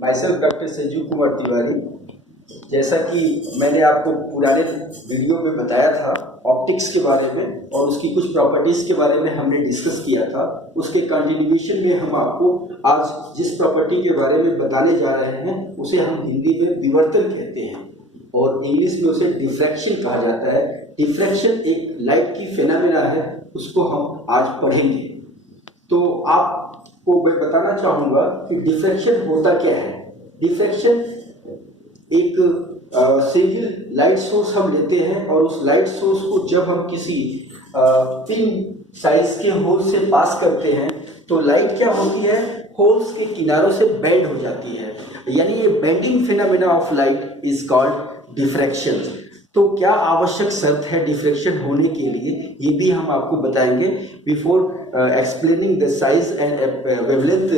Myself doctor Sanjeev Kumar Tiwari. जैसा कि मैंने आपको पुराने वीडियो में बताया था ऑप्टिक्स के बारे में और उसकी कुछ प्रॉपर्टीज़ के बारे में हमने डिस्कस किया था, उसके कंटिन्यूएशन में हम आपको आज जिस प्रॉपर्टी के बारे में बताने जा रहे हैं उसे हम हिंदी में विवर्तन कहते हैं और इंग्लिश में उसे डिफ्रैक्शन कहा जाता है। डिफ्रैक्शन एक लाइट की फेनोमेना है, उसको हम आज पढ़ेंगे। तो आपको मैं बताना चाहूँगा कि डिफ्रैक्शन होता क्या है। डिफ्रैक्शन एक सिंगल लाइट सोर्स हम लेते हैं और उस लाइट सोर्स को जब हम किसी पिन साइज के होल से पास करते हैं तो लाइट क्या होती है, होल्स के किनारों से बेंड हो जाती है, यानी ये bending phenomena of light is called diffraction. तो क्या आवश्यक शर्त है डिफ्रैक्शन होने के लिए, ये भी हम आपको बताएंगे। Before explaining the size and wavelength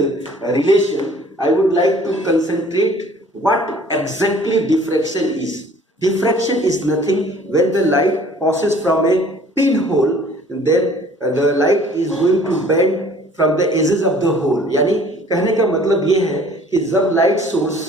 relation, I would like to concentrate what exactly diffraction is. Diffraction is nothing when the light passes from a pinhole, then the light is going to bend from the edges of the hole. यानी कहने का मतलब ये है कि जब light source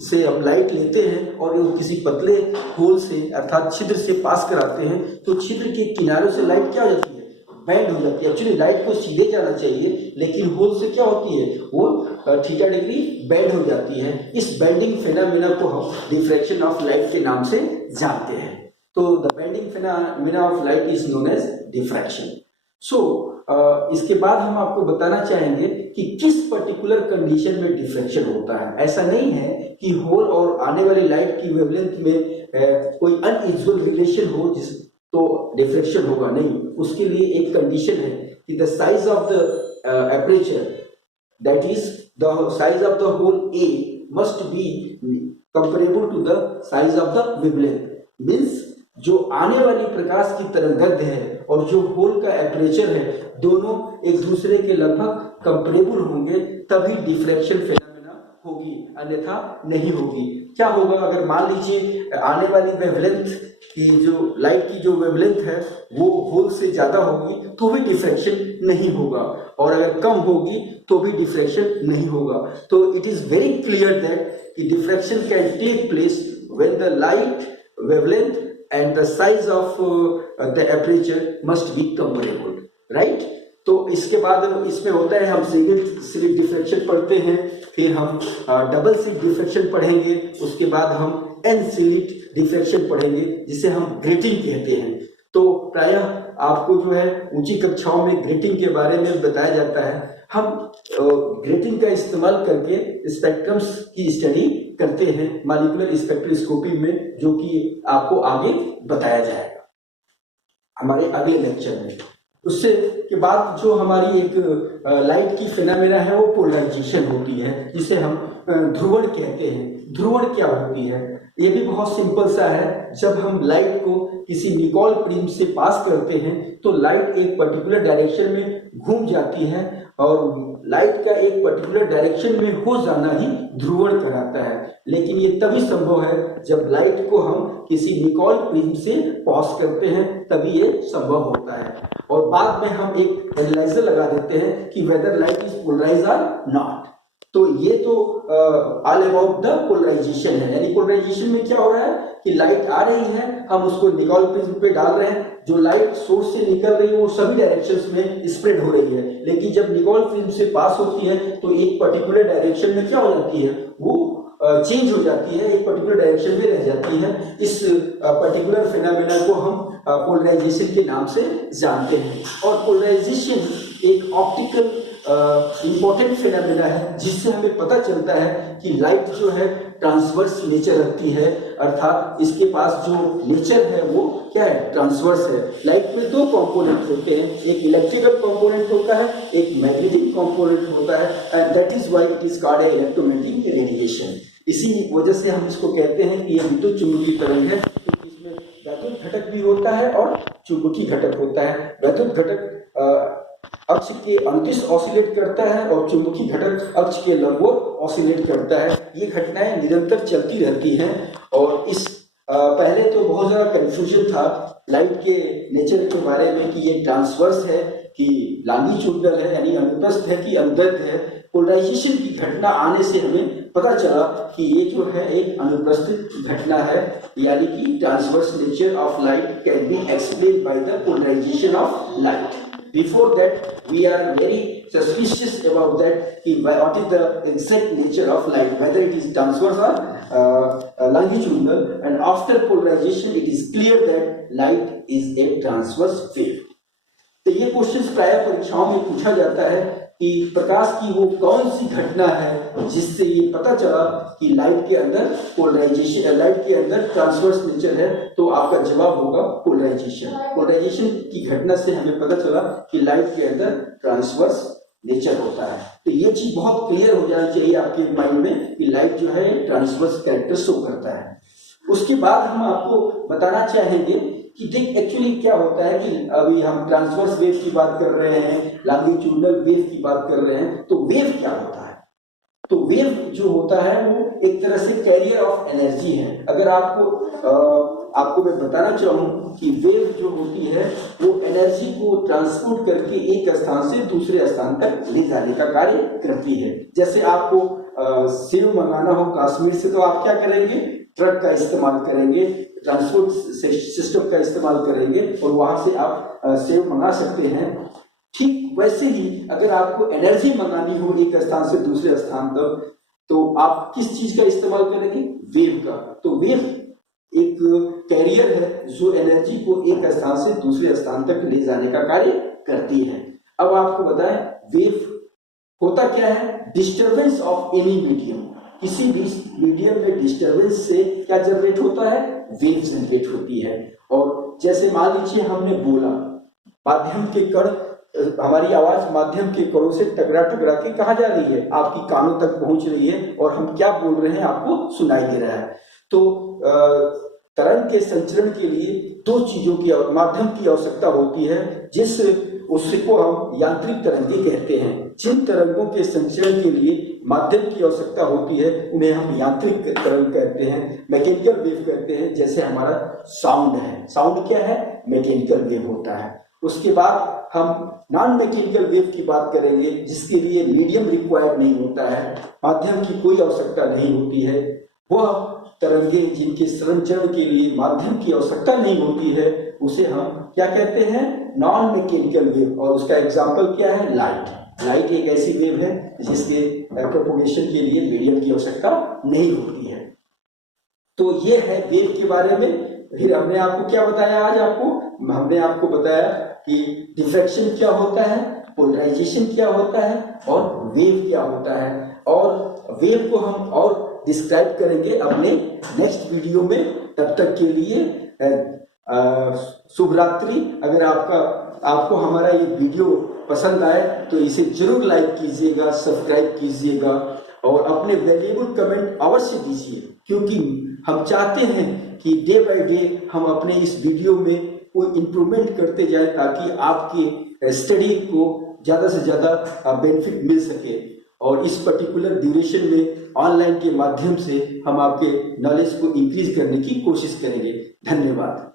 से हम लाइट लेते हैं और वो किसी पतले होल से अर्थात छिद्र से पास कराते हैं तो छिद्र के किनारों से लाइट क्या हो जाती है, बेंड हो जाती है। एक्चुअली लाइट को सीधे जाना चाहिए लेकिन होल से क्या होती है, वो थीटा डिग्री बेंड हो जाती है। इस बेंडिंग फिनोमेना को हम डिफ्रैक्शन ऑफ लाइट के नाम से जानते हैं। तो the bending phenomena of light is known as diffraction. So इसके बाद हम आपको बताना चाहेंगे कि किस पर्टिकुलर कंडीशन में डिफ्रैक्शन होता है। ऐसा नहीं है कि होल और आने वाली लाइट की वेवलेंथ में कोई अनइक्वल रिलेशन हो जिस तो डिफ्रैक्शन होगा, नहीं। उसके लिए एक कंडीशन है कि the size of the aperture, that is the size of the hole a must be comparable to the size of the wavelength. Means जो आने वाली प्रकाश की तरंगदैर्घ्य है और जो होल का एपर्चर है दोनों एक दूसरे के लगभग कंपेरेबल होंगे, तभी डिफ्रैक्शन फिनोमेना होगी, अन्यथा नहीं होगी। क्या होगा अगर मान लीजिए आने वाली वेवलेंथ की जो लाइट की जो वेवलेंथ है वो होल से ज्यादा होगी तो भी डिफ्रैक्शन नहीं होगा, और अगर कम होगी तो भी डिफ्रैक्शन नहीं होगा। तो it is very clear that कि diffraction can take place when the light wavelength and the size of the aperture must be comparable, right? तो इसके बाद इसमें होता है हम सिंगल स्लिट डिफ्रैक्शन पढ़ते हैं, फिर हम डबल स्लिट डिफ्रैक्शन पढ़ेंगे, उसके बाद हम एन स्लिट डिफ्रैक्शन पढ़ेंगे जिसे हम ग्रेटिंग कहते हैं। तो प्रायः आपको जो है ऊंची कक्षाओं में ग्रेटिंग के बारे में बताया जाता है। हम ग्रेटिंग का इस्तेमाल करके स्पेक्ट्रम्स की स्टडी करते हैं मॉलिक्यूलर स्पेक्ट्रोस्कोपी में, जो कि आपको आगे बताया जाएगा हमारे अगले लेक्चर में। उससे के बाद जो हमारी एक लाइट की फिनोमेना है वो पोलराइजेशन होती है, जिसे हम ध्रुवण कहते हैं। ध्रुवण क्या होती है, ये भी बहुत सिंपल सा है। जब हम लाइट को किसी निकोल प्रिज्म से पास करते हैं तो लाइट एक पर्टिकुलर डायरेक्शन में घूम जाती है और लाइट का एक पर्टिकुलर डायरेक्शन में हो जाना ही ध्रुवण कहलाता है। लेकिन ये तभी संभव है जब लाइट को हम किसी निकोल प्रिज्म से पास करते हैं, तभी ये संभव होता है। और बाद में हम एक एनालाइजर लगा देते हैं कि वेदर लाइट इज पोलराइज्ड और नॉट। तो ये तो ऑल अबाउट द पोलराइजेशन है। यानी पोलराइजेशन में क्या हो रहा है कि लाइट आ रही है, हम उसको निकोल प्रिज्म पे डाल रहे हैं, जो लाइट सोर्स से निकल रही है वो सभी डायरेक्शंस में स्प्रेड हो रही है। लेकिन जब निकोल प्रिज्म से पास होती है तो एक पर्टिकुलर डायरेक्शन में क्या हो जाती है, वो चेंज हो जाती है, एक पर्टिकुलर डायरेक्शन में रह जाती है। इस पर्टिकुलर फिनोमेना को हम पोलराइजेशन के नाम से जानते हैं। और पोलराइजेशन एक ऑप्टिकल इंपॉर्टेंट फिनोमेना है, जिससे हमें पता चलता है कि लाइट जो है ट्रांसवर्स नेचर रखती है, अर्थात इसके पास जो नेचर है वो क्या है, ट्रांसवर्स है। लाइट में दो कंपोनेंट होते हैं, एक इलेक्ट्रिकल कंपोनेंट होता है, एक मैग्नेटिक कंपोनेंट होता है, and that is why it is called electromagnetic radiation. इसी वजह से हम इसको कहते हैं कि यह विद्युत चुंबकीय तरंग है, क्योंकि इसमें वैद्युत घटक भी होता है और चुंबकीय घटक होता है। वैद्युत घटक अक्ष के अनुदिश ऑसिलेट करता है और चुंबकीय घटक अक्ष के लंबवत ऑसिलेट करता है। ये घटनाएं निरंतर चलती रहती हैं। और इस पहले तो बहुत ज्यादा कंफ्यूजन था लाइट के नेचर के बारे में कि ये ट्रांसवर्स है कि लॉन्गिट्यूडनल है, यानी अनुप्रस्थ है कि अनुदैर्ध्य है। पोलराइजेशन की घटना आने से हमें पता चला कि ये जो है एक अनुप्रस्थ घटना है, यानी कि transverse nature of light can be explain by the polarisation of light. Before that, we are very suspicious about that. What is the exact nature of light, whether it is transverse or longitudinal. And after polarization, it is clear that light is a transverse wave. तो ये questions प्राय परीक्षाओं में पूछा जाता है कि प्रकाश की वो कौन सी घटना है जिससे ये पता चला कि लाइट के अंदर पोलराइजेशन, लाइट के अंदर ट्रांसवर्स नेचर है. तो आपका जवाब होगा पोलराइजेशन. पोलराइजेशन की घटना से हमें पता चला कि लाइट के अंदर ट्रांसवर्स नेचर होता है. तो ये चीज बहुत क्लियर हो जानी चाहिए आपके माइंड में कि लाइट जो है ट्रांसवर्स कैरेक्टर शो करता है. उसके बाद हम आपको बताना चाहेंगे कि देख एक्चुअली क्या होता है कि अभी हम ट्रांसवर्स वेव की बात कर रहे हैं, लॉन्गिट्यूडनल वेव की बात कर रहे हैं. तो वेव क्या होता है? तो वेव जो होता है वो एक तरह से कैरियर ऑफ एनर्जी है. अगर आपको मैं बताना चाहूँ कि वेव जो होती है वो एनर्जी को ट्रांसपोर्ट करके एक स्थान से दूसरे स्थान तक ले जाने का कार्य करती है. जैसे आपको सेव मंगाना हो कश्मीर से, तो आप क्या करेंगे? ट्रक का इस्तेमाल करेंगे, ट्रांसपोर्ट सिस्टम का इस्तेमाल करेंगे और वहां से आप सेव मंगा सकते हैं. ठीक वैसे ही अगर आपको एनर्जी मंगानी हो एक स्थान से दूसरे स्थान तक, तो आप किस चीज का इस्तेमाल करेंगे? वेव का. तो वेव एक कैरियर है जो एनर्जी को एक स्थान से दूसरे स्थान तक ले जाने का कार्य करती है. अब आपको बताएं वेव होता क्या है? Disturbance of any medium. किसी भी मीडियम में डिस्टर्बेंस से क्या जनरेट होता है? वेव जनरेट होती है. और जैसे मान लीजिए हमने बोला माध्यम के कण, हमारी आवाज माध्यम के कणों से टकरा टकरा के कहाँ जा रही है? आपकी कानों तक पहुंच रही है और हम क्या बोल रहे हैं आपको सुनाई दे रहा है. तो तरंग के संचरण के लिए दो चीजों की माध्यम की आवश्यकता होती है, जिस उसको हम यांत्रिक तरंगे कहते हैं. जिन तरंगों के संचरण के लिए माध्यम की आवश्यकता होती है उन्हें हम यांत्रिक तरंग कहते हैं, मैकेनिकल वेव कहते हैं. जैसे हमारा साउंड है, साउंड क्या है? मैकेनिकल वेव होता है. उसके बाद हम नॉन मैकेनिकल वेव की बात करेंगे जिसके लिए मीडियम रिक्वायर्ड नहीं होता है, माध्यम की कोई आवश्यकता नहीं होती है. वह तरंगे जिनके संचरण के लिए माध्यम की आवश्यकता नहीं होती है उसे हम क्या कहते हैं? Non mechanical wave. और उसका एग्जाम्पल क्या है? लाइट. लाइट एक ऐसी वेव है जिसके प्रोपोगेशन के लिए मीडियम की आवश्यकता नहीं होती है. तो ये है वेव के बारे में. फिर हमने आपको क्या बताया? आज हमने आपको बताया कि डिफ्रैक्शन क्या होता है, पोलराइजेशन क्या होता है और वेव क्या होता है. और वेव को हम और डिस्क्राइब करेंगे अपने नेक्स्ट वीडियो में. तब तक के लिए शुभ रात्रि. अगर आपको हमारा ये वीडियो पसंद आए तो इसे जरूर लाइक कीजिएगा, सब्सक्राइब कीजिएगा और अपने वैल्यूएबल कमेंट अवश्य दीजिए, क्योंकि हम चाहते हैं कि डे बाय डे हम अपने इस वीडियो में कोई इम्प्रूवमेंट करते जाए ताकि आपकी स्टडी को ज़्यादा से ज़्यादा बेनिफिट मिल सके. और इस पर्टिकुलर ड्यूरेशन में ऑनलाइन के माध्यम से हम आपके नॉलेज को इंक्रीज करने की कोशिश करेंगे. धन्यवाद.